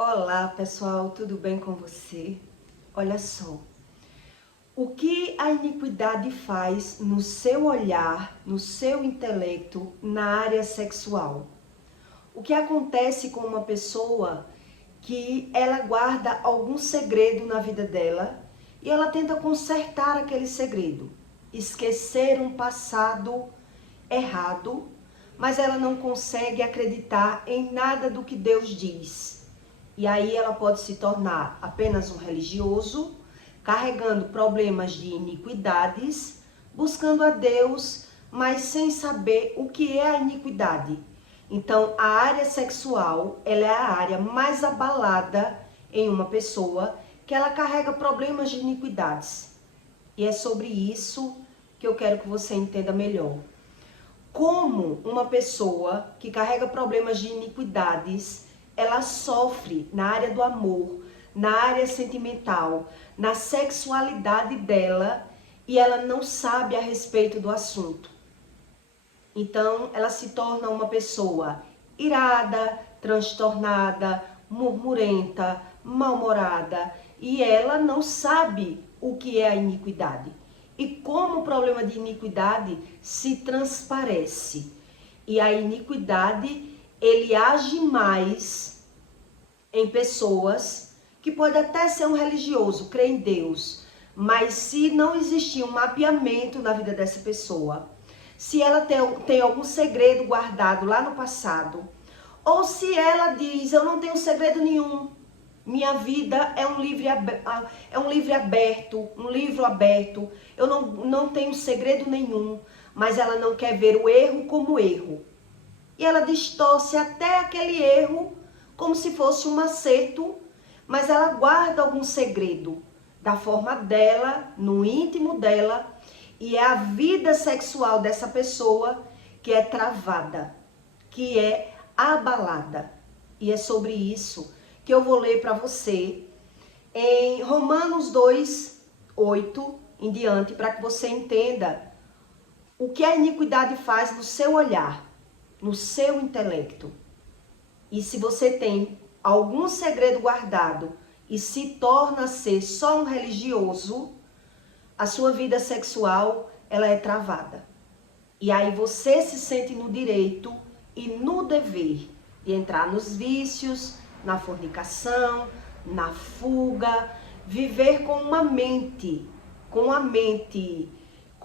Olá pessoal, tudo bem com você? Olha só, o que a iniquidade faz no seu olhar, no seu intelecto, na área sexual? O que acontece com uma pessoa que ela guarda algum segredo na vida dela e ela tenta consertar aquele segredo, esquecer um passado errado, mas ela não consegue acreditar em nada do que Deus diz. E aí ela pode se tornar apenas um religioso, carregando problemas de iniquidades, buscando a Deus, mas sem saber o que é a iniquidade. Então, a área sexual, ela é a área mais abalada em uma pessoa, que ela carrega problemas de iniquidades. E é sobre isso que eu quero que você entenda melhor. Como uma pessoa que carrega problemas de iniquidades, ela sofre na área do amor, na área sentimental, na sexualidade dela, e ela não sabe a respeito do assunto. Então, ela se torna uma pessoa irada, transtornada, murmurenta, mal-humorada, e ela não sabe o que é a iniquidade. E como o problema de iniquidade se transparece. E a iniquidade, ele age mais em pessoas que pode até ser um religioso, crer em Deus, mas se não existir um mapeamento na vida dessa pessoa, se ela tem algum segredo guardado lá no passado, ou se ela diz, eu não tenho segredo nenhum, minha vida é um livro aberto, eu não tenho segredo nenhum, mas ela não quer ver o erro como erro. E ela distorce até aquele erro como se fosse um acerto, mas ela guarda algum segredo da forma dela, no íntimo dela, e é a vida sexual dessa pessoa que é travada, que é abalada. E é sobre isso que eu vou ler para você em Romanos 2, 8 em diante, para que você entenda o que a iniquidade faz no seu olhar, no seu intelecto. E se você tem algum segredo guardado e se torna ser só um religioso, a sua vida sexual, ela é travada. E aí você se sente no direito e no dever de entrar nos vícios, na fornicação, na fuga, viver com a mente,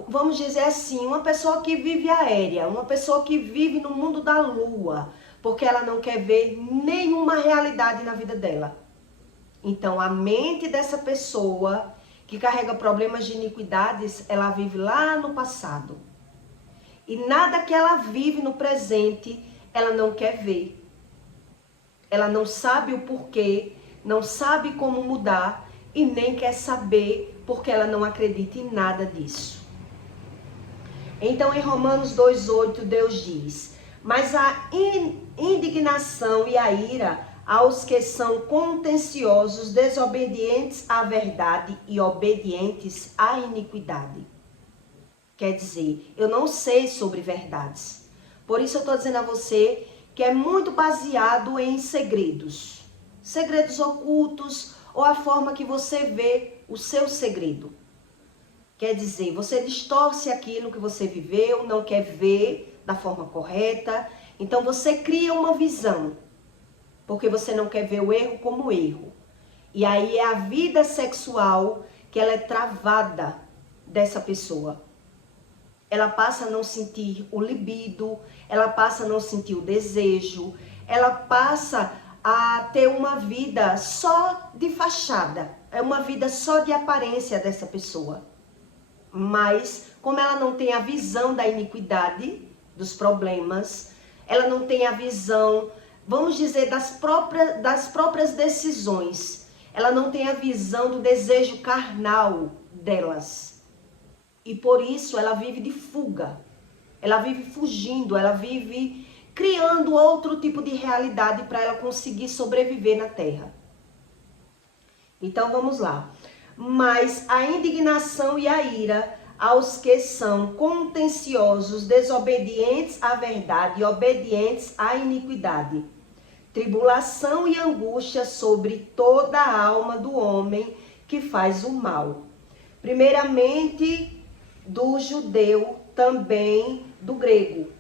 vamos dizer assim, uma pessoa que vive aérea, uma pessoa que vive no mundo da lua, porque ela não quer ver nenhuma realidade na vida dela. Então, a mente dessa pessoa que carrega problemas de iniquidades, ela vive lá no passado. E nada que ela vive no presente, ela não quer ver. Ela não sabe o porquê, não sabe como mudar e nem quer saber porque ela não acredita em nada disso. Então, em Romanos 2,8, Deus diz: mas a indignação e a ira aos que são contenciosos, desobedientes à verdade e obedientes à iniquidade. Quer dizer, eu não sei sobre verdades. Por isso eu estou dizendo a você que é muito baseado em segredos. Segredos ocultos ou a forma que você vê o seu segredo. Quer dizer, você distorce aquilo que você viveu, não quer ver da forma correta. Então você cria uma visão, porque você não quer ver o erro como erro. E aí é a vida sexual que ela é travada dessa pessoa. Ela passa a não sentir o libido, ela passa a não sentir o desejo, ela passa a ter uma vida só de fachada, é uma vida só de aparência dessa pessoa. Mas, como ela não tem a visão da iniquidade, dos problemas, ela não tem a visão, vamos dizer, das próprias decisões, ela não tem a visão do desejo carnal delas. E por isso ela vive de fuga, ela vive fugindo, ela vive criando outro tipo de realidade para ela conseguir sobreviver na terra. Então vamos lá. Mas a indignação e a ira aos que são contenciosos, desobedientes à verdade e obedientes à iniquidade, tribulação e angústia sobre toda a alma do homem que faz o mal. Primeiramente do judeu, também do grego.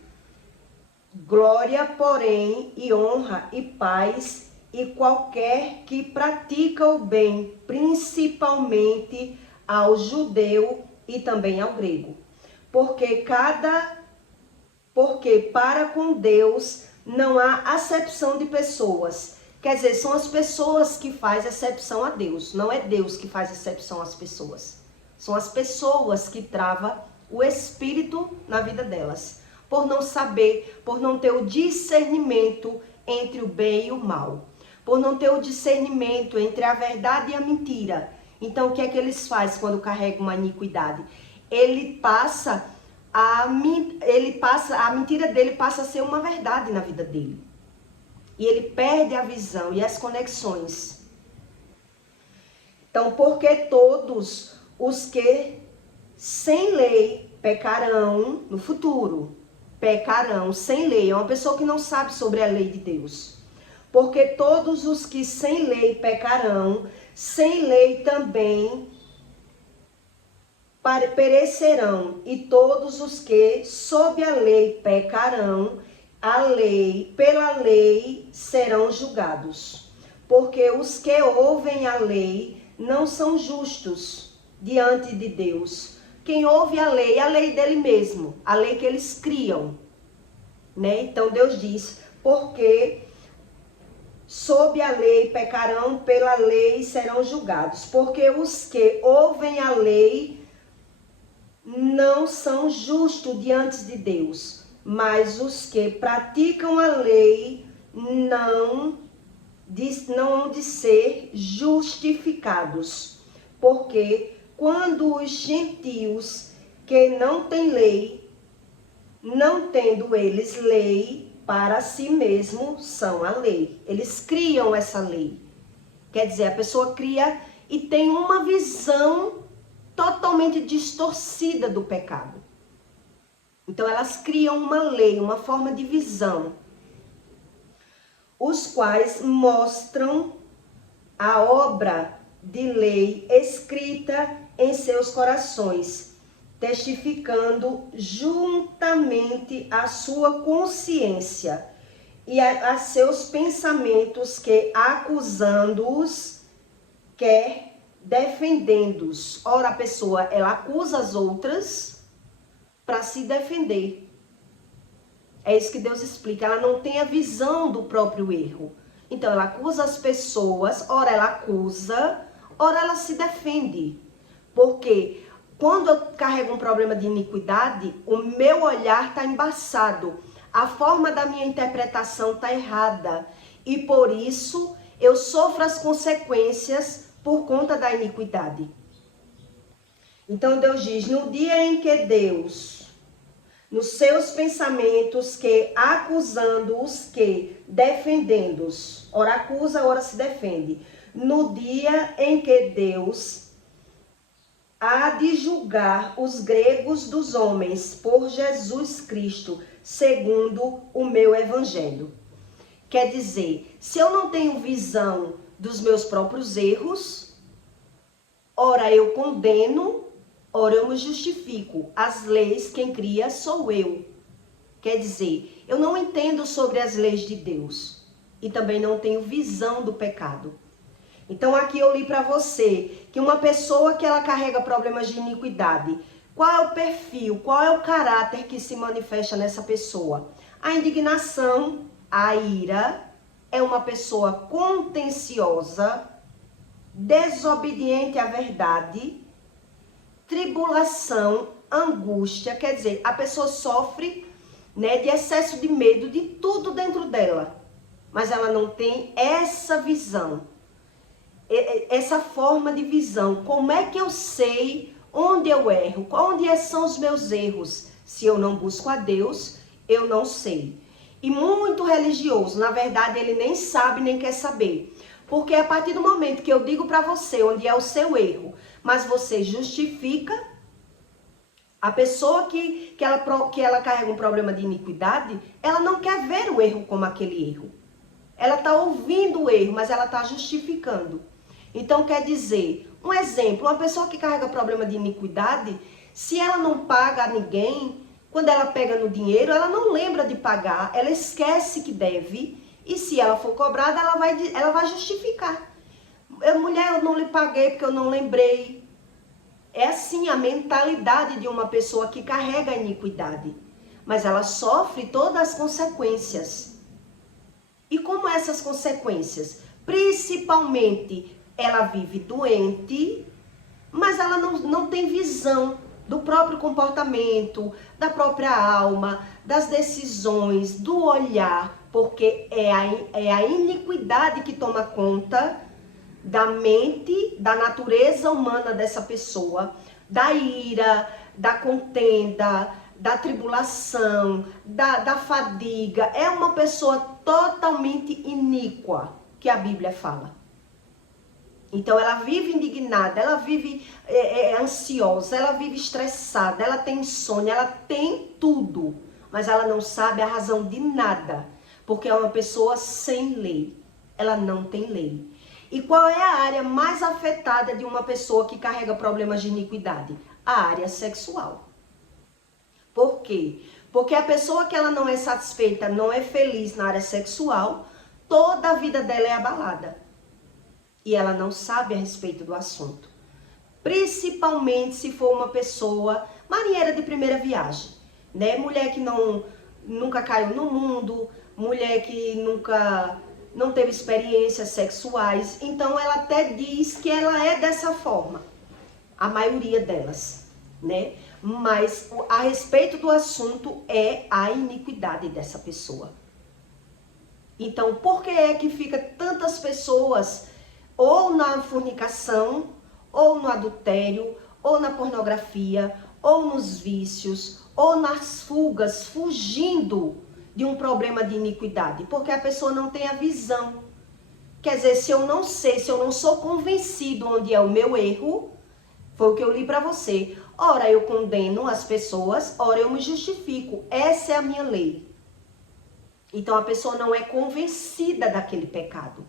Glória, porém, e honra e paz e qualquer que pratica o bem, principalmente ao judeu e também ao grego. Porque para com Deus não há acepção de pessoas. Quer dizer, são as pessoas que fazem acepção a Deus. Não é Deus que faz acepção às pessoas. São as pessoas que travam o espírito na vida delas. Por não saber, por não ter o discernimento entre o bem e o mal. Por não ter o discernimento entre a verdade e a mentira. Então, o que é que eles fazem quando carregam uma iniquidade? A mentira dele passa a ser uma verdade na vida dele. E ele perde a visão e as conexões. Então, porque todos os que sem lei pecarão no futuro. Pecarão sem lei. É uma pessoa que não sabe sobre a lei de Deus. Porque todos os que sem lei pecarão, sem lei também perecerão, e todos os que sob a lei pecarão, pela lei serão julgados. Porque os que ouvem a lei não são justos diante de Deus. Quem ouve a lei dele mesmo, a lei que eles criam, né? Então Deus diz, porque sob a lei pecarão, pela lei serão julgados. Porque os que ouvem a lei não são justos diante de Deus, mas os que praticam a lei não hão de ser justificados. Porque quando os gentios que não têm lei, não tendo eles lei, para si mesmo são a lei. Eles criam essa lei. Quer dizer, a pessoa cria e tem uma visão totalmente distorcida do pecado. Então elas criam uma lei, uma forma de visão, os quais mostram a obra de lei escrita em seus corações, testificando juntamente a sua consciência e a seus pensamentos, que acusando-os, quer defendendo-os. Ora, a pessoa, ela acusa as outras para se defender. É isso que Deus explica. Ela não tem a visão do próprio erro. Então, ela acusa as pessoas, ora ela acusa, ora ela se defende. Porque quando eu carrego um problema de iniquidade, o meu olhar está embaçado. A forma da minha interpretação está errada. E por isso, eu sofro as consequências por conta da iniquidade. Então Deus diz, no dia em que Deus, nos seus pensamentos, que acusando os que defendendo-os, ora acusa, ora se defende. No dia em que Deus há de julgar os gregos dos homens por Jesus Cristo, segundo o meu evangelho. Quer dizer, se eu não tenho visão dos meus próprios erros, ora eu condeno, ora eu me justifico. As leis quem cria sou eu. Quer dizer, eu não entendo sobre as leis de Deus e também não tenho visão do pecado. Então aqui eu li para você que uma pessoa que ela carrega problemas de iniquidade, qual é o perfil, qual é o caráter que se manifesta nessa pessoa? A indignação, a ira, é uma pessoa contenciosa, desobediente à verdade, tribulação, angústia, quer dizer, a pessoa sofre, né, de excesso de medo de tudo dentro dela, mas ela não tem essa visão, essa forma de visão. Como é que eu sei onde eu erro? Onde são os meus erros? Se eu não busco a Deus, eu não sei. E muito religioso, na verdade, ele nem sabe, nem quer saber. Porque a partir do momento que eu digo para você onde é o seu erro, mas você justifica, a pessoa que ela carrega um problema de iniquidade, ela não quer ver o erro como aquele erro. Ela está ouvindo o erro, mas ela está justificando. Então, quer dizer, um exemplo, uma pessoa que carrega problema de iniquidade, se ela não paga a ninguém, quando ela pega no dinheiro, ela não lembra de pagar, ela esquece que deve, e se ela for cobrada, ela vai justificar. Mulher, eu não lhe paguei porque eu não lembrei. É assim a mentalidade de uma pessoa que carrega a iniquidade. Mas ela sofre todas as consequências. E como essas consequências? Principalmente, ela vive doente, mas ela não tem visão do próprio comportamento, da própria alma, das decisões, do olhar, porque é a iniquidade que toma conta da mente, da natureza humana dessa pessoa, da ira, da contenda, da tribulação, da fadiga. É uma pessoa totalmente iníqua, que a Bíblia fala. Então ela vive indignada, ela vive ansiosa, ela vive estressada, ela tem insônia, ela tem tudo, mas ela não sabe a razão de nada, porque é uma pessoa sem lei, ela não tem lei. E qual é a área mais afetada de uma pessoa que carrega problemas de iniquidade? A área sexual. Por quê? Porque a pessoa que ela não é satisfeita, não é feliz na área sexual, toda a vida dela é abalada. E ela não sabe a respeito do assunto. Principalmente se for uma pessoa marinheira de primeira viagem, né? Mulher que nunca caiu no mundo, mulher que não teve experiências sexuais. Então ela até diz que ela é dessa forma, a maioria delas, né? Mas a respeito do assunto é a iniquidade dessa pessoa. Então, por que é que fica tantas pessoas ou na fornicação, ou no adultério, ou na pornografia, ou nos vícios, ou nas fugas, fugindo de um problema de iniquidade? Porque a pessoa não tem a visão. Quer dizer, se eu não sei, se eu não sou convencido onde é o meu erro, foi o que eu li para você. Ora eu condeno as pessoas, ora eu me justifico. Essa é a minha lei. Então a pessoa não é convencida daquele pecado.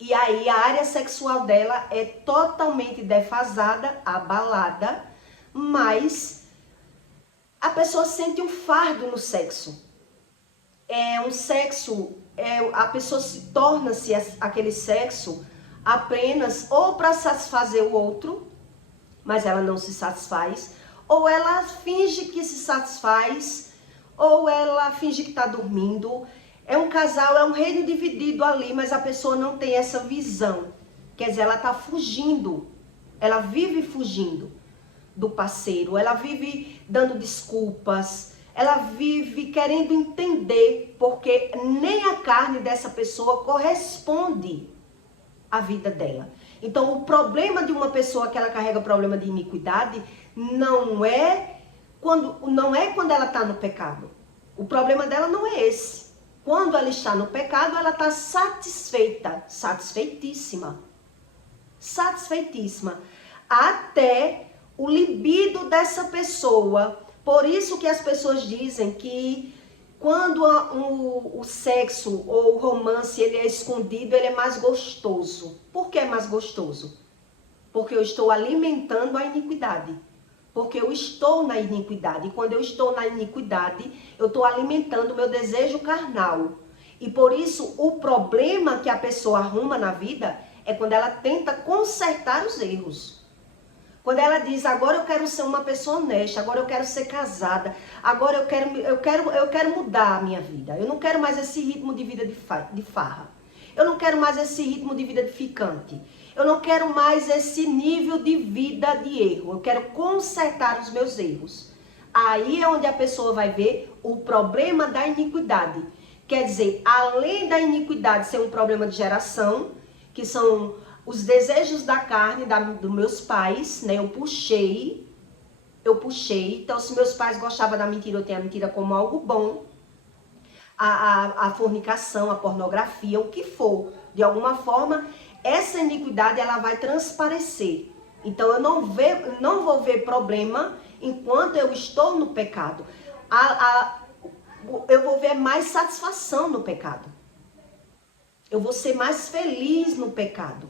E aí a área sexual dela é totalmente defasada, abalada, mas a pessoa sente um fardo no sexo. É um sexo, a pessoa se torna-se aquele sexo apenas ou para satisfazer o outro, mas ela não se satisfaz, ou ela finge que se satisfaz, ou ela finge que está dormindo. É um casal, é um reino dividido ali, mas a pessoa não tem essa visão. Quer dizer, ela está fugindo, ela vive fugindo do parceiro, ela vive dando desculpas, ela vive querendo entender, porque nem a carne dessa pessoa corresponde à vida dela. Então, o problema de uma pessoa que ela carrega problema de iniquidade não é quando ela está no pecado. O problema dela não é esse. Quando ela está no pecado, ela está satisfeita, satisfeitíssima, até o libido dessa pessoa. Por isso que as pessoas dizem que quando o sexo ou o romance ele é escondido, ele é mais gostoso. Por que é mais gostoso? Porque eu estou alimentando a iniquidade. Porque eu estou na iniquidade. E quando eu estou na iniquidade, eu estou alimentando o meu desejo carnal. E por isso, o problema que a pessoa arruma na vida é quando ela tenta consertar os erros. Quando ela diz, agora eu quero ser uma pessoa honesta, agora eu quero ser casada, agora eu quero mudar a minha vida. Eu não quero mais esse ritmo de vida de farra. Eu não quero mais esse ritmo de vida de ficante. Eu não quero mais esse nível de vida de erro. Eu quero consertar os meus erros. Aí é onde a pessoa vai ver o problema da iniquidade. Quer dizer, além da iniquidade ser um problema de geração, que são os desejos da carne dos meus pais, né? Eu puxei. Então, se meus pais gostavam da mentira, eu tenho a mentira como algo bom. A fornicação, a pornografia, o que for. De alguma forma, essa iniquidade ela vai transparecer. Então, eu não vou ver problema enquanto eu estou no pecado. Eu vou ver mais satisfação no pecado. Eu vou ser mais feliz no pecado.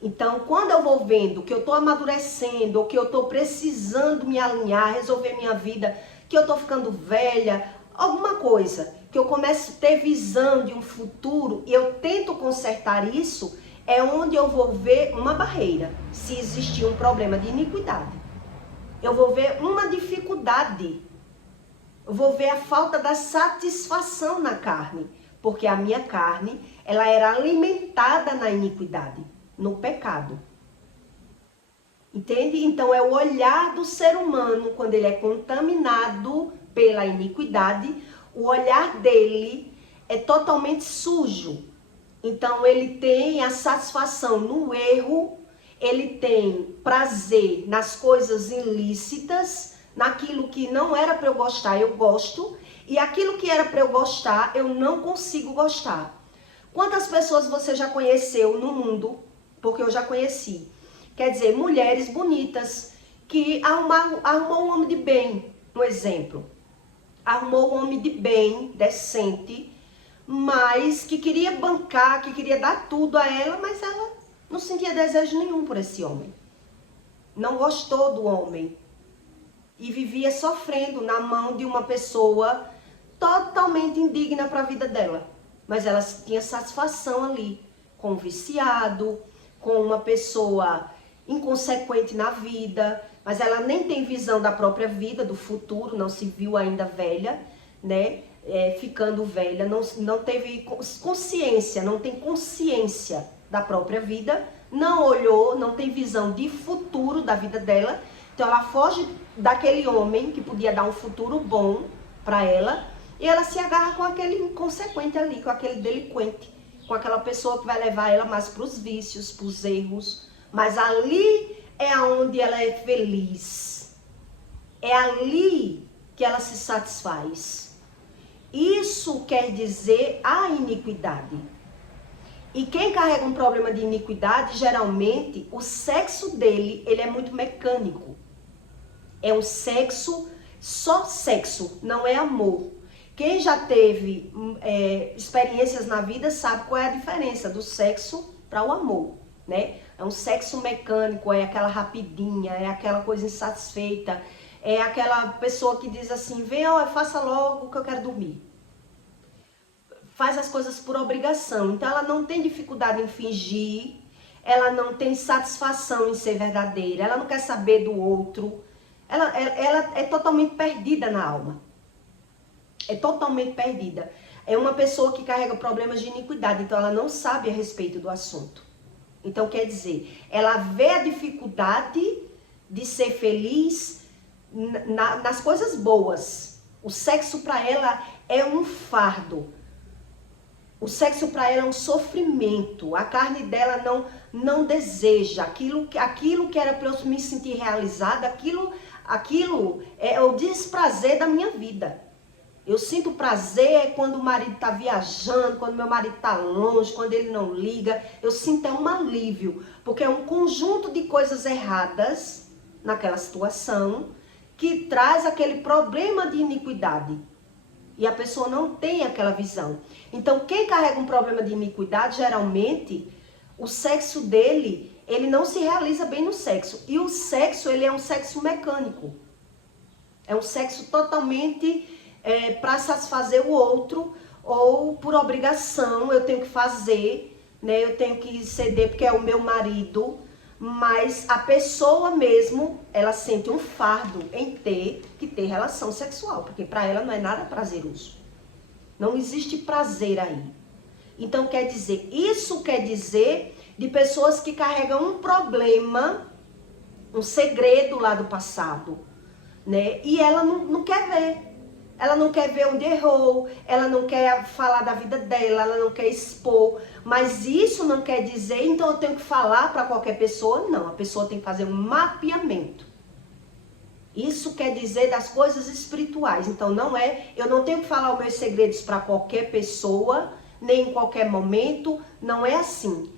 Então, quando eu vou vendo que eu estou amadurecendo, ou que eu estou precisando me alinhar, resolver minha vida, que eu estou ficando velha, alguma coisa, que eu começo a ter visão de um futuro e eu tento consertar isso, é onde eu vou ver uma barreira, se existir um problema de iniquidade. Eu vou ver uma dificuldade, eu vou ver a falta da satisfação na carne, porque a minha carne, ela era alimentada na iniquidade, no pecado. Entende? Então é o olhar do ser humano, quando ele é contaminado pela iniquidade, o olhar dele é totalmente sujo. Então ele tem a satisfação no erro, ele tem prazer nas coisas ilícitas, naquilo que não era para eu gostar, eu gosto, e aquilo que era para eu gostar, eu não consigo gostar. Quantas pessoas você já conheceu no mundo, porque eu já conheci, quer dizer, mulheres bonitas, que arrumou um homem de bem, um exemplo, arrumou um homem de bem, decente, mas que queria bancar, que queria dar tudo a ela, mas ela não sentia desejo nenhum por esse homem. Não gostou do homem. E vivia sofrendo na mão de uma pessoa totalmente indigna para a vida dela. Mas ela tinha satisfação ali, com um viciado, com uma pessoa inconsequente na vida, mas ela nem tem visão da própria vida, do futuro, não se viu ainda velha, né? Ficando velha, não teve consciência, não tem consciência da própria vida, não olhou, não tem visão de futuro da vida dela, então ela foge daquele homem que podia dar um futuro bom para ela, e ela se agarra com aquele inconsequente ali, com aquele delinquente, com aquela pessoa que vai levar ela mais para os vícios, para os erros, mas ali é onde ela é feliz, é ali que ela se satisfaz. Isso quer dizer a iniquidade. E quem carrega um problema de iniquidade, geralmente, o sexo dele, ele é muito mecânico. É um sexo, só sexo, não é amor. Quem já teve experiências na vida sabe qual é a diferença do sexo para o amor, né? É um sexo mecânico, é aquela rapidinha, é aquela coisa insatisfeita, é aquela pessoa que diz assim, vem, ó, faça logo que eu quero dormir. Faz as coisas por obrigação. Então ela não tem dificuldade em fingir, ela não tem satisfação em ser verdadeira, ela não quer saber do outro. Ela é totalmente perdida na alma. É totalmente perdida. É uma pessoa que carrega problemas de iniquidade, então ela não sabe a respeito do assunto. Então quer dizer, ela vê a dificuldade de ser feliz nas coisas boas. O sexo para ela é um fardo. O sexo para ela é um sofrimento. A carne dela não deseja aquilo que era para eu me sentir realizada. Aquilo é o desprazer da minha vida. Eu sinto prazer quando o marido está viajando, quando meu marido está longe, quando ele não liga. Eu sinto um alívio, porque é um conjunto de coisas erradas naquela situação que traz aquele problema de iniquidade. E a pessoa não tem aquela visão. Então, quem carrega um problema de iniquidade, geralmente, o sexo dele, ele não se realiza bem no sexo. E o sexo, ele é um sexo mecânico. É um sexo totalmente para satisfazer o outro, ou por obrigação, eu tenho que fazer, né? Eu tenho que ceder porque é o meu marido. Mas a pessoa mesmo, ela sente um fardo em ter que ter relação sexual, porque para ela não é nada prazeroso. Não existe prazer aí. Então isso quer dizer de pessoas que carregam um problema, um segredo lá do passado, né? E ela não quer ver. Ela não quer ver onde errou, ela não quer falar da vida dela, ela não quer expor. Mas isso não quer dizer, então eu tenho que falar para qualquer pessoa. Não, a pessoa tem que fazer um mapeamento. Isso quer dizer das coisas espirituais. Então eu não tenho que falar os meus segredos para qualquer pessoa, nem em qualquer momento. Não é assim.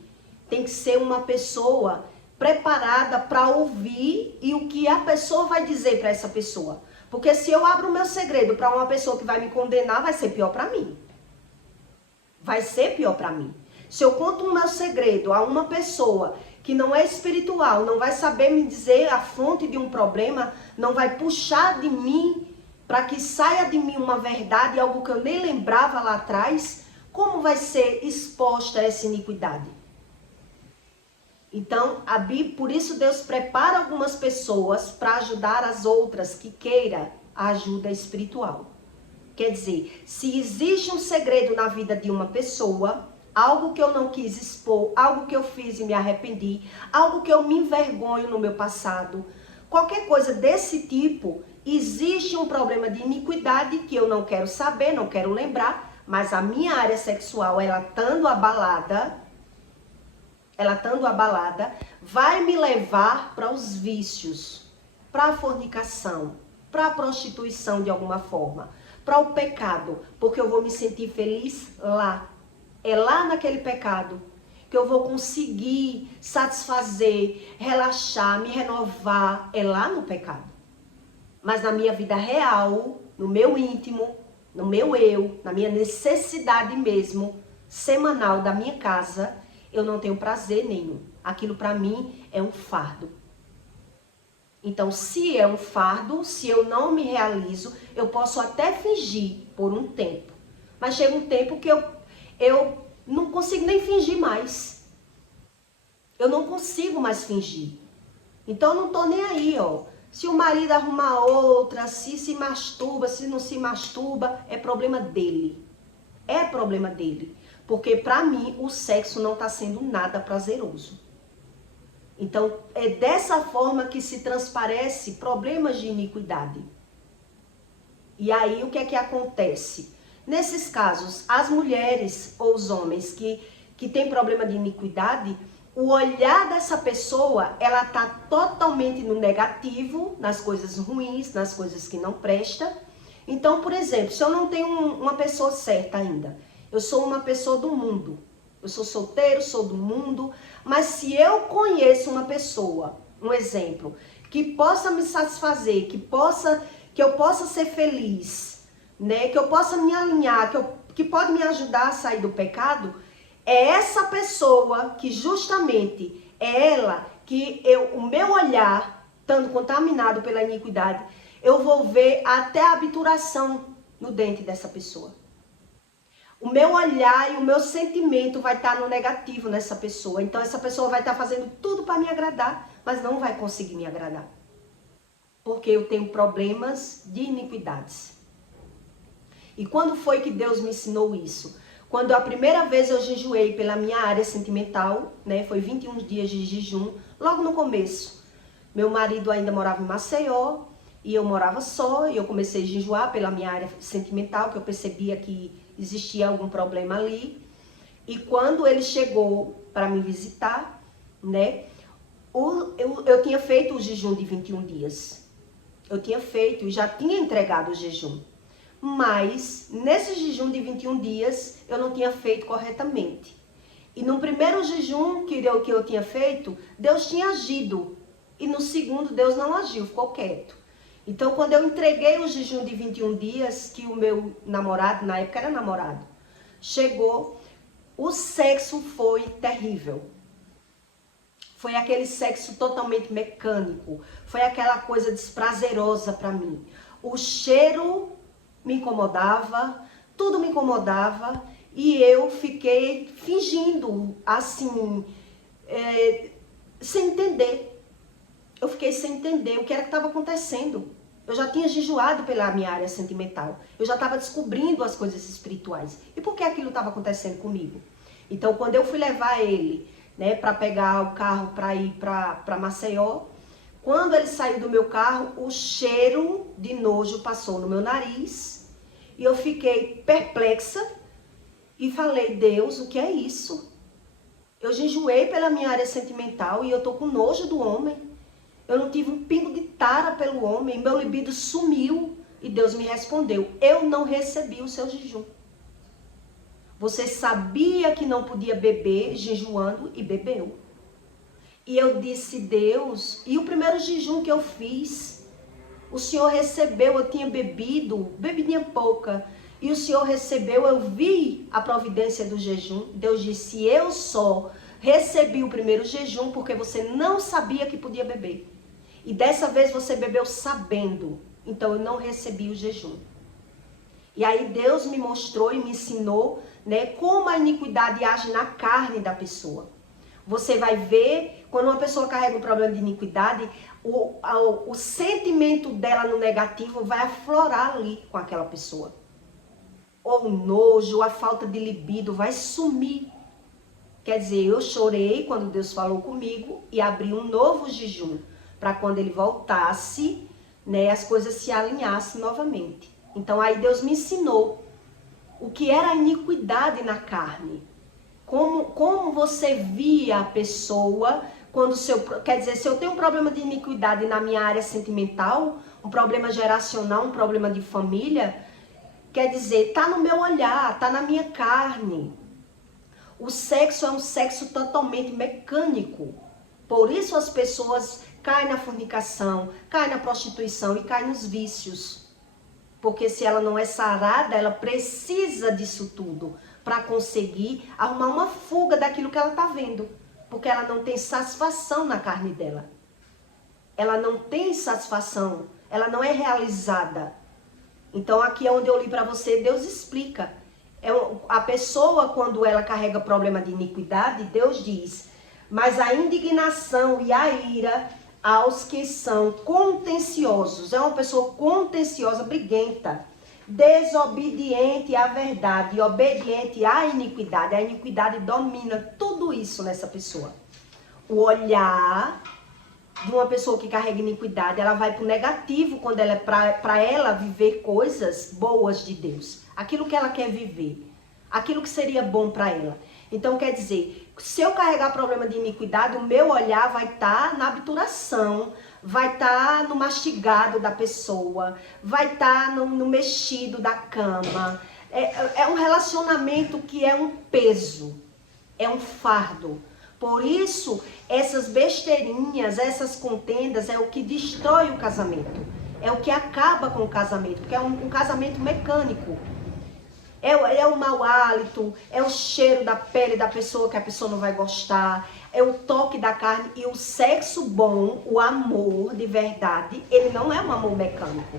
Tem que ser uma pessoa preparada para ouvir e o que a pessoa vai dizer para essa pessoa. Porque se eu abro o meu segredo para uma pessoa que vai me condenar, vai ser pior para mim. Vai ser pior para mim. Se eu conto o meu segredo a uma pessoa que não é espiritual, não vai saber me dizer a fonte de um problema, não vai puxar de mim para que saia de mim uma verdade, algo que eu nem lembrava lá atrás, como vai ser exposta essa iniquidade? Então, por isso Deus prepara algumas pessoas para ajudar as outras que queira a ajuda espiritual. Quer dizer, se existe um segredo na vida de uma pessoa, algo que eu não quis expor, algo que eu fiz e me arrependi, algo que eu me envergonho no meu passado, qualquer coisa desse tipo, existe um problema de iniquidade que eu não quero saber, não quero lembrar, mas a minha área sexual, ela estando abalada, vai me levar para os vícios, para a fornicação, para a prostituição de alguma forma, para o pecado, porque eu vou me sentir feliz lá. É lá naquele pecado que eu vou conseguir satisfazer, relaxar, me renovar. É lá no pecado. Mas na minha vida real, no meu íntimo, no meu eu, na minha necessidade mesmo, semanal da minha casa, eu não tenho prazer nenhum. Aquilo para mim é um fardo. Então, se é um fardo, se eu não me realizo, eu posso até fingir por um tempo. Mas chega um tempo que eu não consigo nem fingir mais. Eu não consigo mais fingir. Então, eu não tô nem aí, ó. Se o marido arrumar outra, se masturba, se não se masturba, é problema dele. É problema dele. Porque para mim, o sexo não tá sendo nada prazeroso. Então, é dessa forma que se transparece problemas de iniquidade. E aí, o que é que acontece? Nesses casos, as mulheres ou os homens que têm problema de iniquidade, o olhar dessa pessoa, ela está totalmente no negativo, nas coisas ruins, nas coisas que não prestam. Então, por exemplo, se eu não tenho uma pessoa certa ainda, eu sou uma pessoa do mundo, eu sou solteiro, sou do mundo, mas se eu conheço uma pessoa, um exemplo, que possa me satisfazer, que eu possa ser feliz, né, que eu possa me alinhar, que pode me ajudar a sair do pecado, é essa pessoa que justamente é ela que o meu olhar, estando contaminado pela iniquidade, eu vou ver até a obturação no dente dessa pessoa. O meu olhar e o meu sentimento vai estar no negativo nessa pessoa. Então essa pessoa vai estar fazendo tudo para me agradar, mas não vai conseguir me agradar. Porque eu tenho problemas de iniquidades. E quando foi que Deus me ensinou isso? Quando a primeira vez eu jejuei pela minha área sentimental, né? Foi 21 dias de jejum, logo no começo. Meu marido ainda morava em Maceió e eu morava só. E eu comecei a jejuar pela minha área sentimental, que eu percebia que existia algum problema ali. E quando ele chegou para me visitar, né? Eu tinha feito o jejum de 21 dias. Eu tinha feito e já tinha entregado o jejum. Mas, nesse jejum de 21 dias, eu não tinha feito corretamente. E no primeiro jejum que eu tinha feito, Deus tinha agido. E no segundo, Deus não agiu, ficou quieto. Então, quando eu entreguei o jejum de 21 dias, que o meu namorado, na época era namorado, chegou, o sexo foi terrível. Foi aquele sexo totalmente mecânico. Foi aquela coisa desprazerosa para mim. O cheiro me incomodava, tudo me incomodava e eu fiquei fingindo, assim, sem entender. Eu fiquei sem entender o que era que estava acontecendo. Eu já tinha jejuado pela minha área sentimental. Eu já estava descobrindo as coisas espirituais. E por que aquilo estava acontecendo comigo? Então, quando eu fui levar ele, né, para pegar o carro para ir para Maceió, quando ele saiu do meu carro, o cheiro de nojo passou no meu nariz e eu fiquei perplexa e falei, Deus, o que é isso? Eu jejuei pela minha área sentimental e eu tô com nojo do homem. Eu não tive um pingo de tara pelo homem, meu libido sumiu e Deus me respondeu, eu não recebi o seu jejum. Você sabia que não podia beber jejuando e bebeu. E eu disse, Deus, e o primeiro jejum que eu fiz, o Senhor recebeu, eu tinha bebido, bebidinha pouca, e o Senhor recebeu, eu vi a providência do jejum. Deus disse, eu só recebi o primeiro jejum porque você não sabia que podia beber. E dessa vez você bebeu sabendo, então eu não recebi o jejum. E aí Deus me mostrou e me ensinou, né, como a iniquidade age na carne da pessoa. Você vai ver, quando uma pessoa carrega um problema de iniquidade, o sentimento dela no negativo vai aflorar ali com aquela pessoa. Ou o nojo, a falta de libido vai sumir. Quer dizer, eu chorei quando Deus falou comigo e abri um novo jejum, para quando ele voltasse, né, as coisas se alinhassem novamente. Então aí Deus me ensinou o que era a iniquidade na carne. Como você via a pessoa quando quer dizer, se eu tenho um problema de iniquidade na minha área sentimental, um problema geracional, um problema de família, quer dizer, tá no meu olhar, tá na minha carne. O sexo é um sexo totalmente mecânico. Por isso as pessoas caem na fornicação, caem na prostituição e caem nos vícios. Porque se ela não é sarada, ela precisa disso tudo para conseguir arrumar uma fuga daquilo que ela está vendo. Porque ela não tem satisfação na carne dela. Ela não tem satisfação, ela não é realizada. Então aqui é onde eu li para você, Deus explica. A pessoa, quando ela carrega problema de iniquidade, Deus diz, mas a indignação e a ira aos que são contenciosos. É uma pessoa contenciosa, briguenta, desobediente à verdade e obediente à iniquidade. A iniquidade domina tudo isso nessa pessoa. O olhar de uma pessoa que carrega iniquidade, ela vai para o negativo quando ela é para ela viver coisas boas de Deus. Aquilo que ela quer viver. Aquilo que seria bom para ela. Então, quer dizer, se eu carregar problema de iniquidade, o meu olhar vai estar na obturação, vai estar no mastigado da pessoa, vai estar no mexido da cama. É um relacionamento que é um peso, é um fardo. Por isso, essas besteirinhas, essas contendas é o que destrói o casamento. É o que acaba com o casamento, porque é um casamento mecânico. É o mau hálito, é o cheiro da pele da pessoa que a pessoa não vai gostar, é o toque da carne. E o sexo bom, o amor de verdade, ele não é um amor mecânico.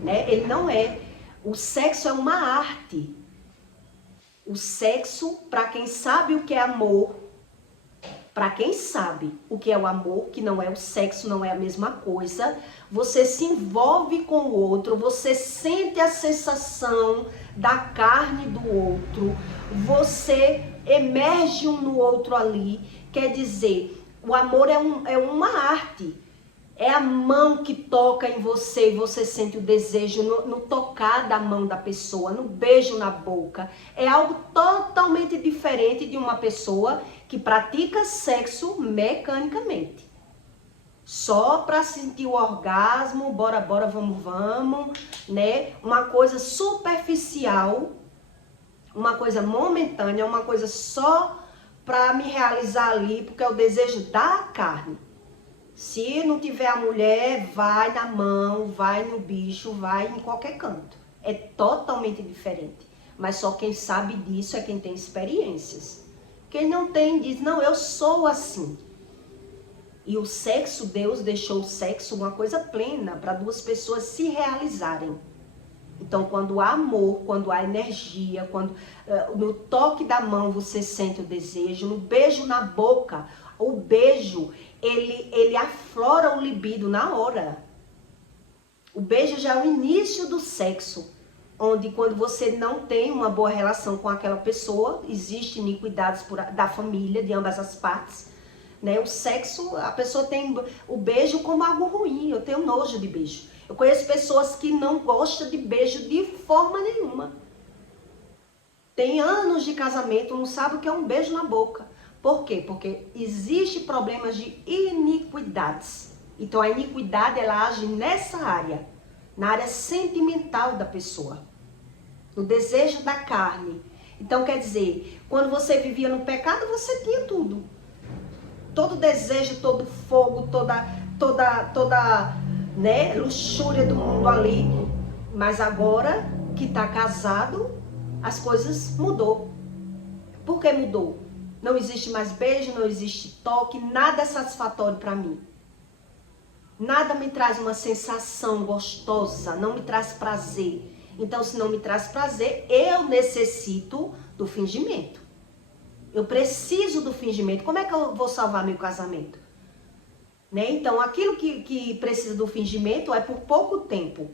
Né? Ele não é. O sexo é uma arte. O sexo, para quem sabe o que é amor, para quem sabe o que é o amor, que não é o sexo, não é a mesma coisa, você se envolve com o outro, você sente a sensação da carne do outro, você emerge um no outro ali. Quer dizer, o amor é uma arte. É a mão que toca em você e você sente o desejo no tocar da mão da pessoa, no beijo na boca. É algo totalmente diferente de uma pessoa que pratica sexo mecanicamente. Só para sentir o orgasmo, bora, vamos, né? Uma coisa superficial, uma coisa momentânea, uma coisa só para me realizar ali, porque é o desejo da carne. Se não tiver a mulher, vai na mão, vai no bicho, vai em qualquer canto. É totalmente diferente. Mas só quem sabe disso é quem tem experiências. Quem não tem diz, não, eu sou assim. E o sexo, Deus deixou o sexo uma coisa plena para duas pessoas se realizarem. Então, quando há amor, quando há energia, quando no toque da mão você sente o desejo, no beijo na boca, o beijo, ele aflora o libido na hora. O beijo já é o início do sexo, onde quando você não tem uma boa relação com aquela pessoa, existe iniquidades da família, de ambas as partes, né? O sexo, a pessoa tem o beijo como algo ruim, eu tenho nojo de beijo. Eu conheço pessoas que não gostam de beijo de forma nenhuma. Tem anos de casamento, não sabe o que é um beijo na boca. Por quê? Porque existe problemas de iniquidades. Então a iniquidade, ela age nessa área, na área sentimental da pessoa, no desejo da carne. Então quer dizer, quando você vivia no pecado, você tinha tudo. Todo desejo, todo fogo, toda né, luxúria do mundo ali. Mas agora que está casado, as coisas mudou. Por que mudou? Não existe mais beijo, não existe toque, nada é satisfatório para mim. Nada me traz uma sensação gostosa, não me traz prazer. Então, se não me traz prazer, eu necessito do fingimento. Eu preciso do fingimento. Como é que eu vou salvar meu casamento? Né? Então, aquilo que precisa do fingimento é por pouco tempo.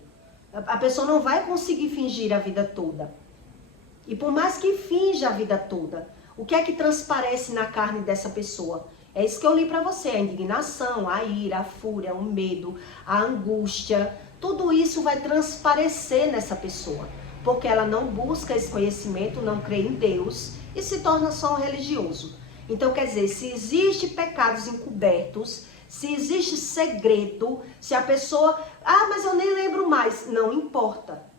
A pessoa não vai conseguir fingir a vida toda. E por mais que finja a vida toda, o que é que transparece na carne dessa pessoa? É isso que eu li para você, a indignação, a ira, a fúria, o medo, a angústia. Tudo isso vai transparecer nessa pessoa, porque ela não busca esse conhecimento, não crê em Deus e se torna só um religioso. Então, quer dizer, se existe pecados encobertos, se existe segredo, se a pessoa... Ah, mas eu nem lembro mais. Não importa.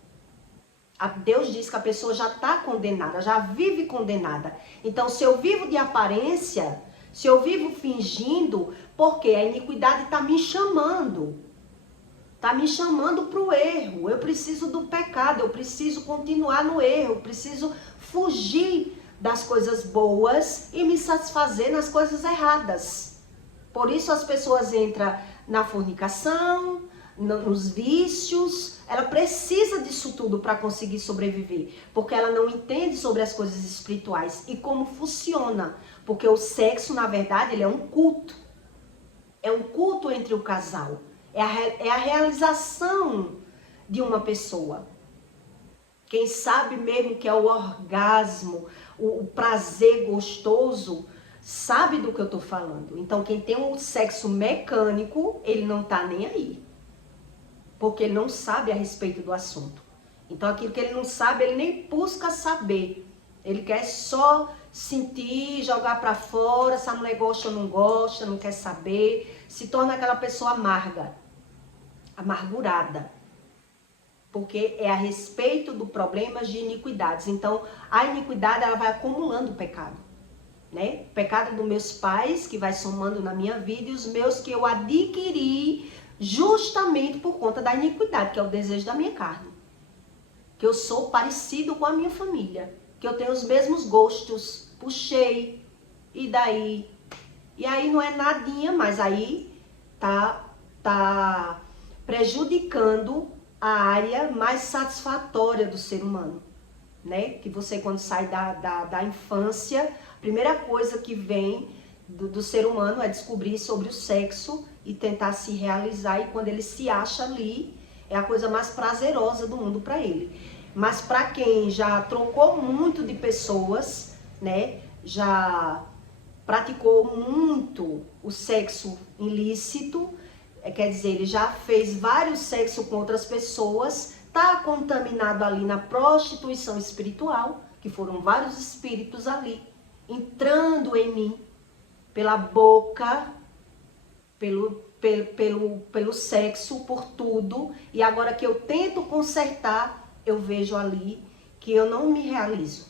Deus diz que a pessoa já está condenada, já vive condenada. Então, se eu vivo de aparência, se eu vivo fingindo, porque a iniquidade está me chamando. Está me chamando para o erro. Eu preciso do pecado, eu preciso continuar no erro, eu preciso fugir das coisas boas e me satisfazer nas coisas erradas. Por isso as pessoas entram na fornicação, nos vícios. Ela precisa disso tudo para conseguir sobreviver, porque ela não entende sobre as coisas espirituais e como funciona, porque o sexo, na verdade, ele é um culto. É um culto entre o casal. É a realização de uma pessoa. Quem sabe mesmo que é o orgasmo, o prazer gostoso, sabe do que eu tô falando. Então, quem tem um sexo mecânico, ele não tá nem aí. Porque ele não sabe a respeito do assunto. Então, aquilo que ele não sabe, ele nem busca saber. Ele quer só sentir, jogar pra fora, se a mulher gosta ou não gosta, não quer saber. Se torna aquela pessoa amarga, amargurada. Porque é a respeito do problema de iniquidades. Então, a iniquidade, ela vai acumulando o pecado. Né? O pecado dos meus pais, que vai somando na minha vida, e os meus que eu adquiri justamente por conta da iniquidade, que é o desejo da minha carne. Que eu sou parecido com a minha família. Que eu tenho os mesmos gostos. Puxei. E daí? E aí não é nadinha, mas aí tá prejudicando a área mais satisfatória do ser humano. Né? Que você, quando sai da infância, a primeira coisa que vem do ser humano é descobrir sobre o sexo e tentar se realizar, e quando ele se acha ali, é a coisa mais prazerosa do mundo para ele. Mas para quem já trocou muito de pessoas, né, já praticou muito o sexo ilícito, quer dizer, ele já fez vários sexos com outras pessoas, está contaminado ali na prostituição espiritual, que foram vários espíritos ali, entrando em mim, pela boca, pelo sexo, por tudo. E agora que eu tento consertar, eu vejo ali que eu não me realizo.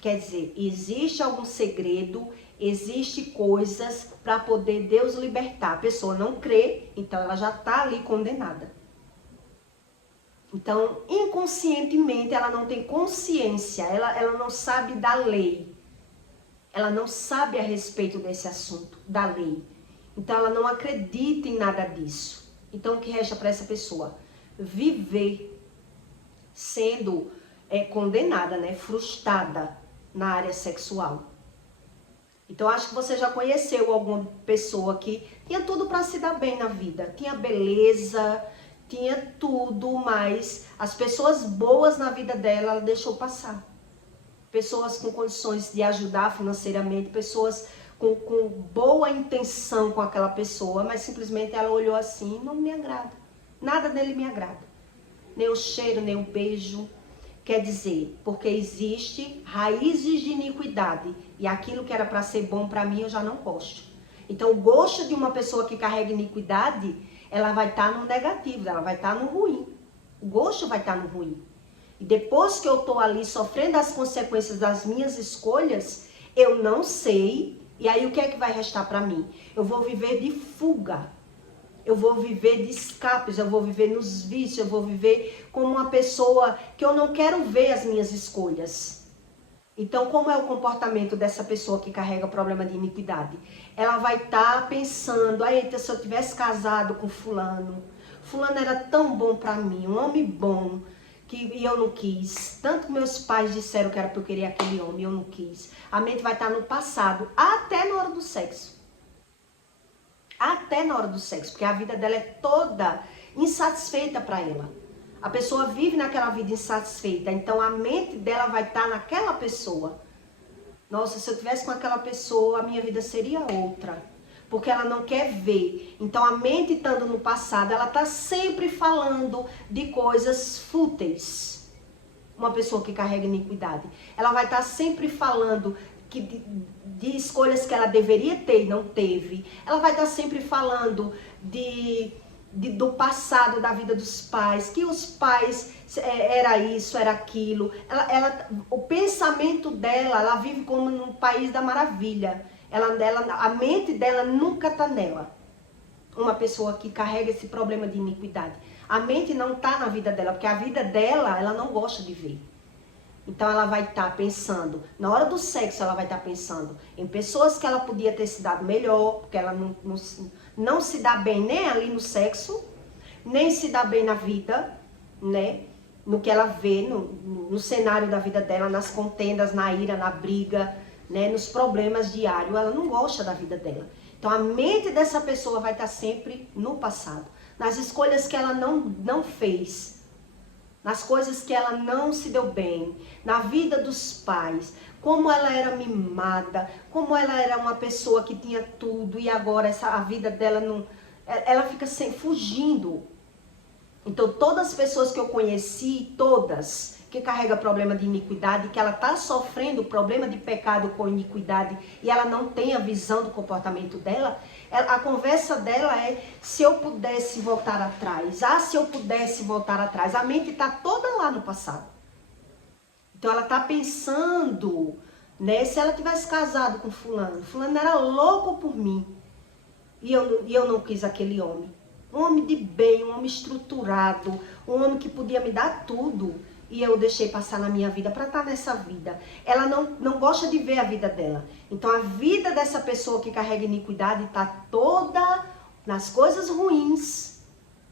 Quer dizer, existe algum segredo, existe coisas para poder Deus libertar. A pessoa não crê, então ela já está ali condenada. Então, inconscientemente, ela não tem consciência, ela não sabe da lei. Ela não sabe a respeito desse assunto, da lei. Então, ela não acredita em nada disso. Então, o que resta para essa pessoa? Viver sendo condenada, né? Frustrada na área sexual. Então, acho que você já conheceu alguma pessoa que tinha tudo para se dar bem na vida. Tinha beleza, tinha tudo, mas as pessoas boas na vida dela, ela deixou passar. Pessoas com condições de ajudar financeiramente, pessoas com boa intenção com aquela pessoa, mas simplesmente ela olhou assim, não me agrada. Nada dele me agrada. Nem o cheiro, nem o beijo. Quer dizer, porque existe raízes de iniquidade e aquilo que era para ser bom para mim eu já não gosto. Então o gosto de uma pessoa que carrega iniquidade, ela vai estar no negativo, ela vai estar no ruim. O gosto vai estar no ruim. E depois que eu estou ali sofrendo as consequências das minhas escolhas, eu não sei. E aí o que é que vai restar para mim? Eu vou viver de fuga. Eu vou viver de escapes, eu vou viver nos vícios, eu vou viver como uma pessoa que eu não quero ver as minhas escolhas. Então, como é o comportamento dessa pessoa que carrega problema de iniquidade? Ela vai estar pensando, eita, se eu tivesse casado com fulano era tão bom pra mim, um homem bom, e eu não quis. Tanto que meus pais disseram que era porque eu queria aquele homem, e eu não quis. A mente vai estar no passado, até na hora do sexo. Até na hora do sexo, porque a vida dela é toda insatisfeita para ela. A pessoa vive naquela vida insatisfeita, então a mente dela vai estar naquela pessoa. Nossa, se eu tivesse com aquela pessoa, a minha vida seria outra. Porque ela não quer ver. Então a mente estando no passado, ela está sempre falando de coisas fúteis. Uma pessoa que carrega iniquidade. Ela vai estar sempre falando de escolhas que ela deveria ter e não teve. Ela vai estar sempre falando do passado da vida dos pais, que os pais era isso, era aquilo. O pensamento dela, ela vive como num país da maravilha. A mente dela nunca está nela. Uma pessoa que carrega esse problema de iniquidade. A mente não está na vida dela, porque a vida dela, ela não gosta de ver. Então ela vai estar pensando, na hora do sexo ela vai estar pensando em pessoas que ela podia ter se dado melhor, porque ela não se dá bem nem ali no sexo, nem se dá bem na vida, né? No que ela vê, no cenário da vida dela, nas contendas, na ira, na briga, né? Nos problemas diários, ela não gosta da vida dela. Então a mente dessa pessoa vai estar sempre no passado, nas escolhas que ela não fez, nas coisas que ela não se deu bem, na vida dos pais, como ela era mimada, como ela era uma pessoa que tinha tudo e agora a vida dela não... Ela fica fugindo. Então todas as pessoas que eu conheci, todas que carregam problema de iniquidade, que ela está sofrendo problema de pecado com iniquidade e ela não tem a visão do comportamento dela, a conversa dela é, se eu pudesse voltar atrás, se eu pudesse voltar atrás. A mente está toda lá no passado. Então ela está pensando, né, se ela tivesse casado com fulano era louco por mim, e eu não quis aquele homem. Um homem de bem, um homem estruturado, um homem que podia me dar tudo, e eu deixei passar na minha vida para estar nessa vida. Ela não gosta de ver a vida dela. Então a vida dessa pessoa que carrega iniquidade está toda nas coisas ruins,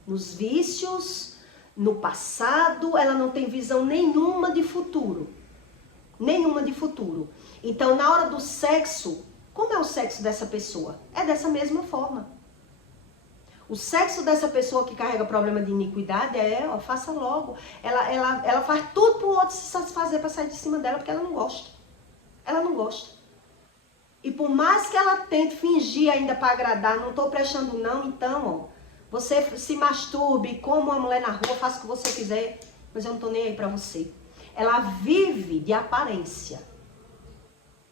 nos vícios, no passado. Ela não tem visão nenhuma de futuro. Nenhuma de futuro. Então na hora do sexo, como é o sexo dessa pessoa? É dessa mesma forma. O sexo dessa pessoa que carrega problema de iniquidade faça logo. Ela faz tudo pro outro se satisfazer para sair de cima dela, porque ela não gosta. Ela não gosta. E por mais que ela tente fingir ainda para agradar, não tô prestando não, então, ó, você se masturbe, como uma mulher na rua, faça o que você quiser, mas eu não tô nem aí para você. Ela vive de aparência.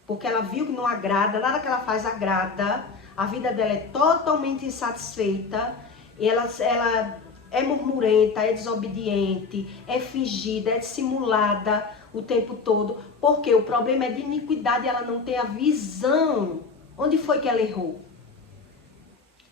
Porque ela viu que não agrada, nada que ela faz agrada. A vida dela é totalmente insatisfeita, ela é murmurenta, é desobediente, é fingida, é dissimulada o tempo todo, porque o problema é de iniquidade, ela não tem a visão. Onde foi que ela errou?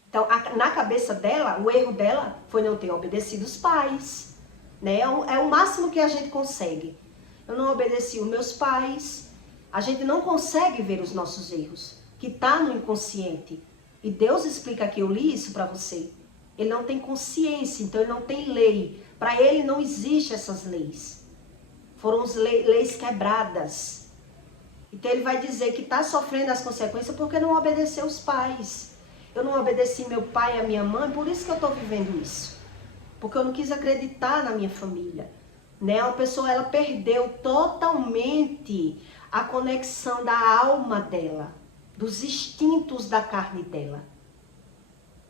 Então, na cabeça dela, o erro dela foi não ter obedecido os pais, né? É o máximo que a gente consegue. Eu não obedeci os meus pais, a gente não consegue ver os nossos erros, que está no inconsciente. E Deus explica aqui, eu li isso para você. Ele não tem consciência, então ele não tem lei. Para ele não existem essas leis. Foram as leis quebradas. Então ele vai dizer que está sofrendo as consequências porque não obedeceu os pais. Eu não obedeci meu pai e a minha mãe, por isso que eu estou vivendo isso. Porque eu não quis acreditar na minha família. Né? Uma pessoa, ela perdeu totalmente a conexão da alma dela, dos instintos da carne dela.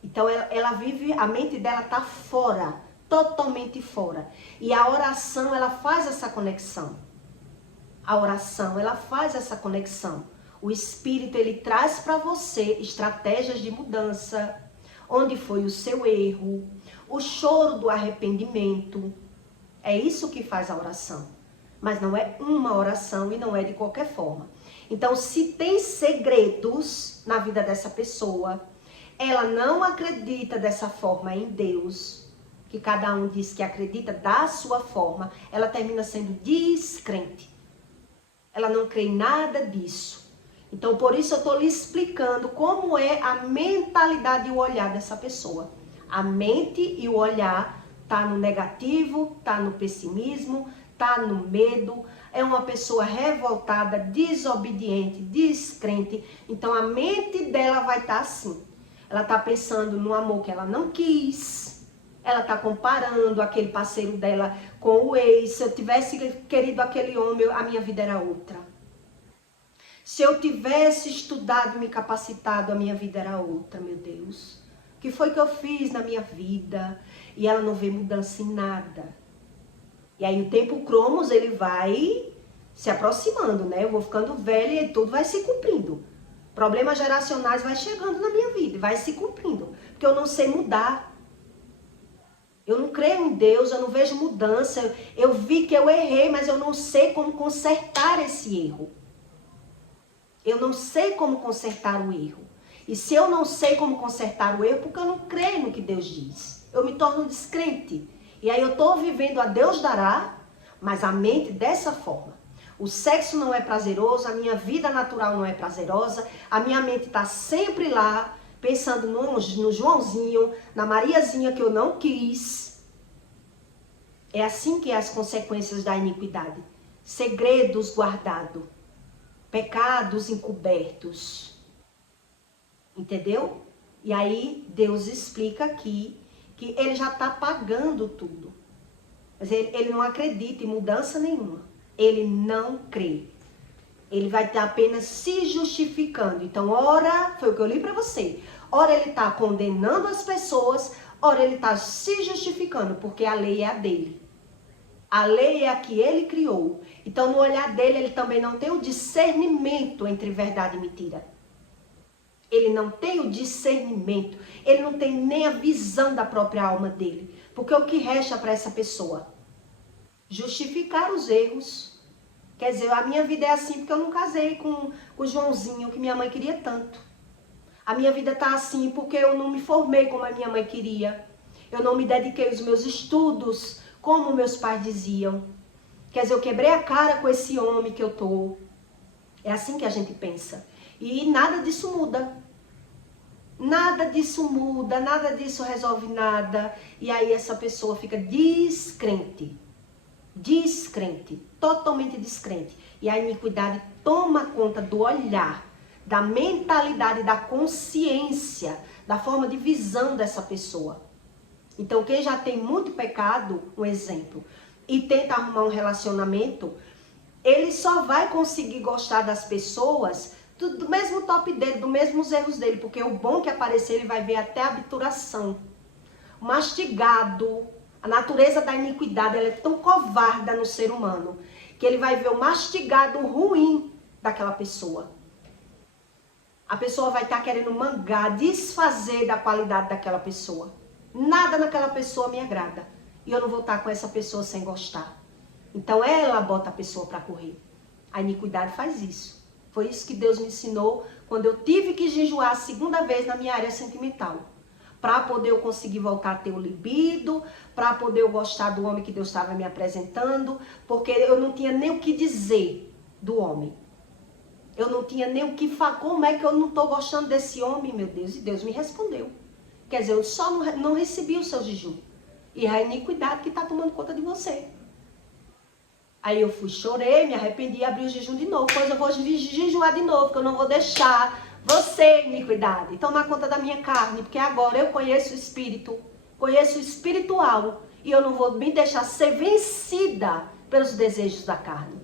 Então ela vive, a mente dela está fora, totalmente fora. E a oração, ela faz essa conexão. A oração, ela faz essa conexão. O Espírito, ele traz para você estratégias de mudança, onde foi o seu erro, o choro do arrependimento. É isso que faz a oração. Mas não é uma oração e não é de qualquer forma. Então, se tem segredos na vida dessa pessoa, ela não acredita dessa forma em Deus, que cada um diz que acredita da sua forma, ela termina sendo descrente. Ela não crê em nada disso. Então, por isso eu estou lhe explicando como é a mentalidade e o olhar dessa pessoa. A mente e o olhar tá no negativo, tá no pessimismo, tá no medo. É uma pessoa revoltada, desobediente, descrente. Então, a mente dela vai estar assim. Ela tá pensando no amor que ela não quis. Ela tá comparando aquele parceiro dela com o ex. Se eu tivesse querido aquele homem, a minha vida era outra. Se eu tivesse estudado e me capacitado, a minha vida era outra, meu Deus. O que foi que eu fiz na minha vida? E ela não vê mudança em nada. E aí o tempo cromos, ele vai se aproximando, né? Eu vou ficando velha e tudo vai se cumprindo. Problemas geracionais vai chegando na minha vida, vai se cumprindo. Porque eu não sei mudar. Eu não creio em Deus, eu não vejo mudança. Eu vi que eu errei, mas eu não sei como consertar esse erro. Eu não sei como consertar o erro. E se eu não sei como consertar o erro, porque eu não creio no que Deus diz. Eu me torno descrente. E aí eu estou vivendo a Deus dará, mas a mente dessa forma. O sexo não é prazeroso, a minha vida natural não é prazerosa, a minha mente está sempre lá, pensando no Joãozinho, na Mariazinha que eu não quis. É assim que é as consequências da iniquidade. Segredos guardados. Pecados encobertos. Entendeu? E aí Deus explica aqui que ele já está pagando tudo. Mas ele não acredita em mudança nenhuma. Ele não crê. Ele vai estar apenas se justificando. Então, ora, foi o que eu li para você. Ora ele está condenando as pessoas, ora ele está se justificando, porque a lei é a dele. A lei é a que ele criou. Então, no olhar dele, ele também não tem o discernimento entre verdade e mentira. Ele não tem o discernimento. Ele não tem nem a visão da própria alma dele. Porque o que resta para essa pessoa? Justificar os erros. Quer dizer, a minha vida é assim porque eu não casei com o Joãozinho, que minha mãe queria tanto. A minha vida está assim porque eu não me formei como a minha mãe queria. Eu não me dediquei aos meus estudos como meus pais diziam. Quer dizer, eu quebrei a cara com esse homem que eu tô. É assim que a gente pensa. E nada disso muda. Nada disso muda, nada disso resolve nada. E aí essa pessoa fica descrente. Descrente, totalmente descrente. E a iniquidade toma conta do olhar, da mentalidade, da consciência, da forma de visão dessa pessoa. Então, quem já tem muito pecado, um exemplo, e tenta arrumar um relacionamento, ele só vai conseguir gostar das pessoas do mesmo top dele, dos mesmos erros dele, porque o bom que aparecer, ele vai ver até a obturação. Mastigado, a natureza da iniquidade, ela é tão covarda no ser humano, que ele vai ver o mastigado ruim daquela pessoa. A pessoa vai estar querendo mangar, desfazer da qualidade daquela pessoa. Nada naquela pessoa me agrada. E eu não vou estar com essa pessoa sem gostar. Então ela bota a pessoa para correr. A iniquidade faz isso. Foi isso que Deus me ensinou quando eu tive que jejuar a segunda vez na minha área sentimental. Para poder eu conseguir voltar a ter o libido, para poder eu gostar do homem que Deus estava me apresentando, porque eu não tinha nem o que dizer do homem. Eu não tinha nem o que falar. Como é que eu não estou gostando desse homem, meu Deus? E Deus me respondeu. Quer dizer, eu só não recebi o seu jejum. E é a iniquidade que está tomando conta de você. Aí eu fui, chorei, me arrependi e abri o jejum de novo. Pois eu vou jejuar de novo, porque eu não vou deixar você, iniquidade, tomar conta da minha carne. Porque agora eu conheço o Espírito, conheço o espiritual. E eu não vou me deixar ser vencida pelos desejos da carne.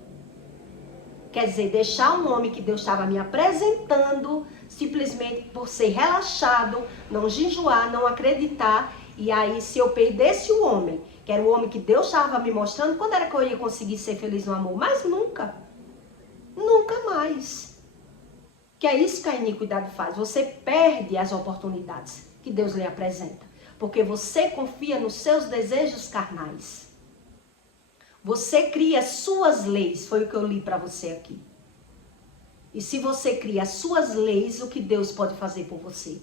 Quer dizer, deixar um homem que Deus estava me apresentando, simplesmente por ser relaxado, não jejuar, não acreditar. E aí, se eu perdesse o homem, que era o homem que Deus estava me mostrando, quando era que eu ia conseguir ser feliz no amor? Mas nunca. Nunca mais. Que é isso que a iniquidade faz. Você perde as oportunidades que Deus lhe apresenta. Porque você confia nos seus desejos carnais. Você cria suas leis, foi o que eu li para você aqui. E se você cria suas leis, o que Deus pode fazer por você?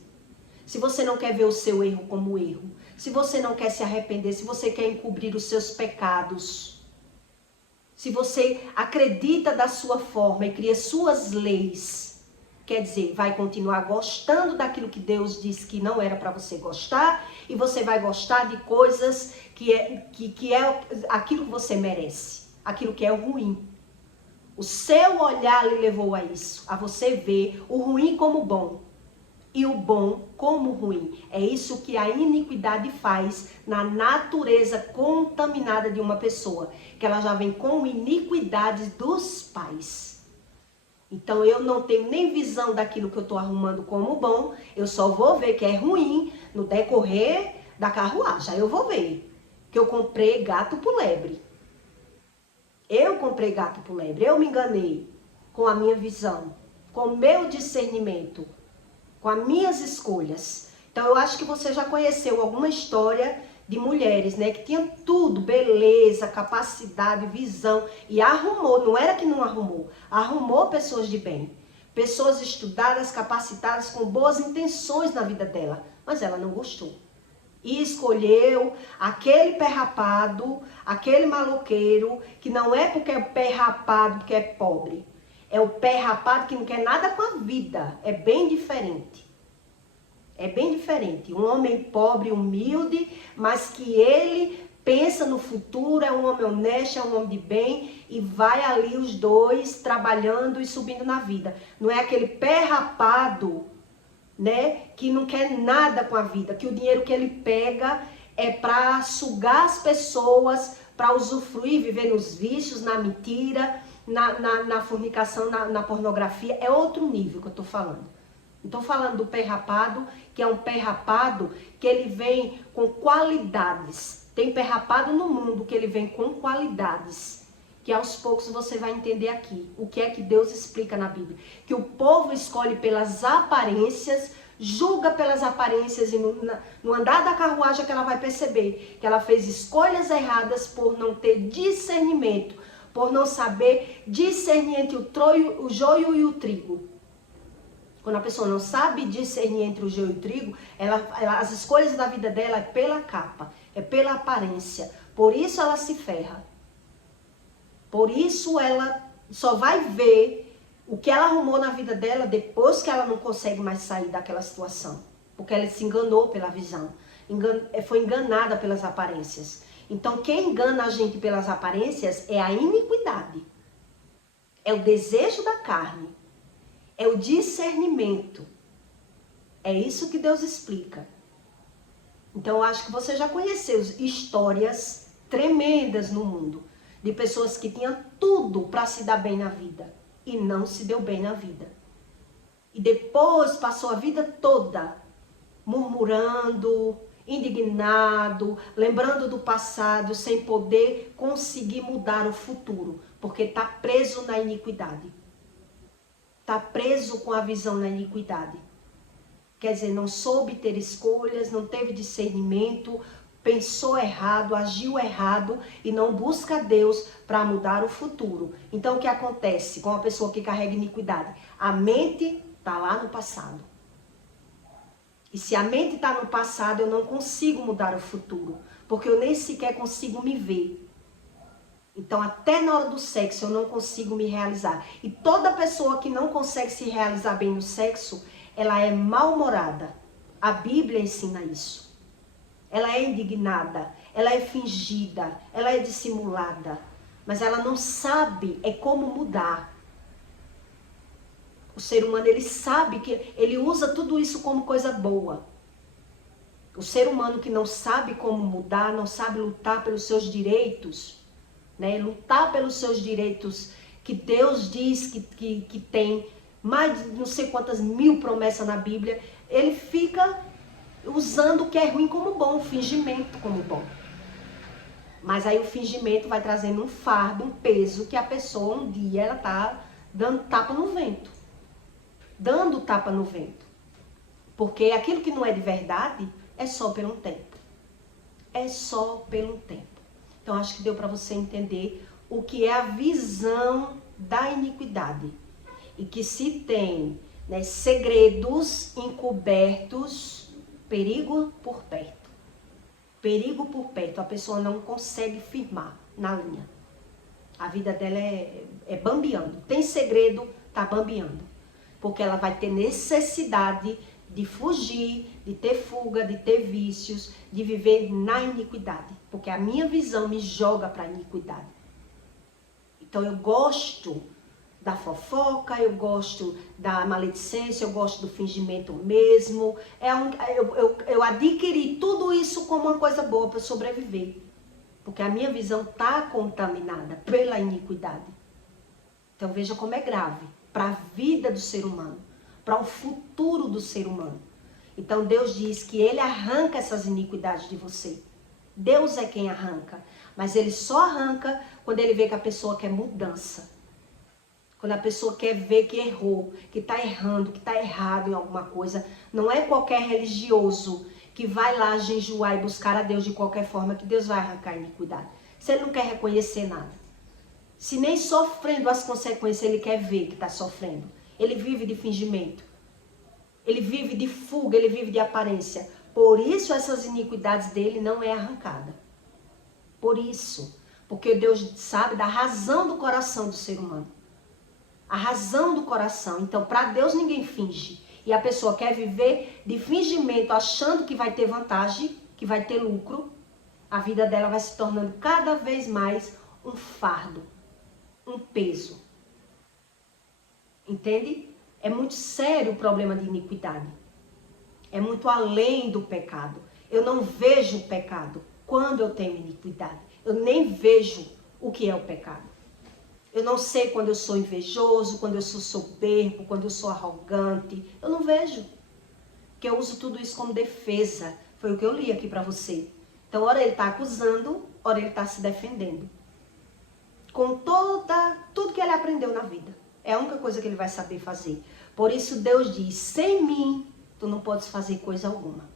se você não quer ver o seu erro como erro, se você não quer se arrepender, se você quer encobrir os seus pecados, se você acredita da sua forma e cria suas leis, quer dizer, vai continuar gostando daquilo que Deus disse que não era para você gostar, e você vai gostar de coisas que é aquilo que você merece, aquilo que é o ruim. O seu olhar lhe levou a isso, a você ver o ruim como bom e o bom como ruim. É isso que a iniquidade faz na natureza contaminada de uma pessoa, que ela já vem com iniquidades dos pais. Então eu não tenho nem visão daquilo que eu estou arrumando como bom, eu só vou ver que é ruim no decorrer da carruagem. Aí eu vou ver que eu comprei gato por lebre. Eu comprei gato por lebre, eu me enganei com a minha visão, com o meu discernimento, com as minhas escolhas. Então eu acho que você já conheceu alguma história de mulheres, né, que tinham tudo, beleza, capacidade, visão, e arrumou, não era que não arrumou pessoas de bem, pessoas estudadas, capacitadas, com boas intenções na vida dela, mas ela não gostou. E escolheu aquele pé rapado, aquele maloqueiro, que não é porque é pé rapado, porque é pobre. É o pé rapado que não quer nada com a vida. É bem diferente. É bem diferente. Um homem pobre, humilde, mas que ele pensa no futuro, é um homem honesto, é um homem de bem, e vai ali os dois trabalhando e subindo na vida. Não é aquele pé rapado, né, que não quer nada com a vida, que o dinheiro que ele pega é para sugar as pessoas, para usufruir, viver nos vícios, na mentira, na fornicação, na pornografia. É outro nível que eu estou falando. Não estou falando do pé rapado, que é um pé rapado que ele vem com qualidades. Tem pé rapado no mundo que ele vem com qualidades, que aos poucos você vai entender aqui o que é que Deus explica na Bíblia. Que o povo escolhe pelas aparências, julga pelas aparências, e no andar da carruagem que ela vai perceber que ela fez escolhas erradas por não ter discernimento, por não saber discernir entre o joio e o trigo. Quando a pessoa não sabe discernir entre o joio e o trigo, as escolhas da vida dela é pela capa, é pela aparência. Por isso ela se ferra. Por isso ela só vai ver o que ela arrumou na vida dela depois que ela não consegue mais sair daquela situação. Porque ela se enganou pela visão. Foi enganada pelas aparências. Então quem engana a gente pelas aparências é a iniquidade. É o desejo da carne. É o discernimento. É isso que Deus explica. Então eu acho que você já conheceu histórias tremendas no mundo. De pessoas que tinham tudo para se dar bem na vida e não se deu bem na vida. E depois passou a vida toda murmurando, indignado, lembrando do passado, sem poder conseguir mudar o futuro, porque está preso na iniquidade. Está preso com a visão na iniquidade. Quer dizer, não soube ter escolhas, não teve discernimento, pensou errado, agiu errado e não busca Deus para mudar o futuro. Então o que acontece com uma pessoa que carrega iniquidade? A mente está lá no passado. E se a mente está no passado, eu não consigo mudar o futuro, porque eu nem sequer consigo me ver. Então até na hora do sexo eu não consigo me realizar. E toda pessoa que não consegue se realizar bem no sexo, ela é mal-humorada. A Bíblia ensina isso. Ela é indignada, ela é fingida, ela é dissimulada, mas ela não sabe como mudar. O ser humano, ele sabe que ele usa tudo isso como coisa boa. O ser humano que não sabe como mudar, não sabe lutar pelos seus direitos, né? Lutar pelos seus direitos que Deus diz que tem mais de não sei quantas mil promessas na Bíblia, ele fica usando o que é ruim como bom, o fingimento como bom. Mas aí o fingimento vai trazendo um fardo, um peso, que a pessoa um dia ela tá dando tapa no vento. Dando tapa no vento. Porque aquilo que não é de verdade é só por um tempo. É só pelo tempo. Então acho que deu para você entender o que é a visão da iniquidade. E que se tem, né, segredos encobertos, perigo por perto. Perigo por perto, a pessoa não consegue firmar na linha. A vida dela é bambeando. Tem segredo, tá bambeando. Porque ela vai ter necessidade de fugir, de ter fuga, de ter vícios, de viver na iniquidade. Porque a minha visão me joga para a iniquidade. Então eu gosto da fofoca, eu gosto da maledicência, eu gosto do fingimento mesmo. Eu adquiri tudo isso como uma coisa boa para sobreviver. Porque a minha visão está contaminada pela iniquidade. Então veja como é grave para a vida do ser humano, para o futuro do ser humano. Então Deus diz que Ele arranca essas iniquidades de você. Deus é quem arranca, mas Ele só arranca quando Ele vê que a pessoa quer mudança. Quando a pessoa quer ver que errou, que está errando, que está errado em alguma coisa. Não é qualquer religioso que vai lá jejuar e buscar a Deus de qualquer forma que Deus vai arrancar a iniquidade. Se Ele não quer reconhecer nada. Se nem sofrendo as consequências Ele quer ver que está sofrendo. Ele vive de fingimento. Ele vive de fuga, ele vive de aparência. Por isso essas iniquidades dele não é arrancada. Por isso. Porque Deus sabe da razão do coração do ser humano. A razão do coração. Então, para Deus ninguém finge. E a pessoa quer viver de fingimento, achando que vai ter vantagem, que vai ter lucro. A vida dela vai se tornando cada vez mais um fardo, um peso. Entende? É muito sério o problema de iniquidade. É muito além do pecado. Eu não vejo o pecado quando eu tenho iniquidade. Eu nem vejo o que é o pecado. Eu não sei quando eu sou invejoso, quando eu sou soberbo, quando eu sou arrogante. Eu não vejo. Porque eu uso tudo isso como defesa. Foi o que eu li aqui para você. Então, ora ele está acusando, ora ele está se defendendo. Com tudo que ele aprendeu na vida. É a única coisa que ele vai saber fazer. Por isso Deus diz, sem mim, tu não podes fazer coisa alguma.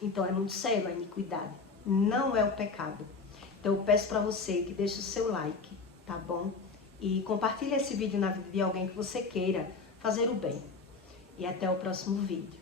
Então é muito sério a iniquidade. Não é o pecado. Então eu peço para você que deixe o seu like, tá bom? E compartilhe esse vídeo na vida de alguém que você queira fazer o bem. E até o próximo vídeo.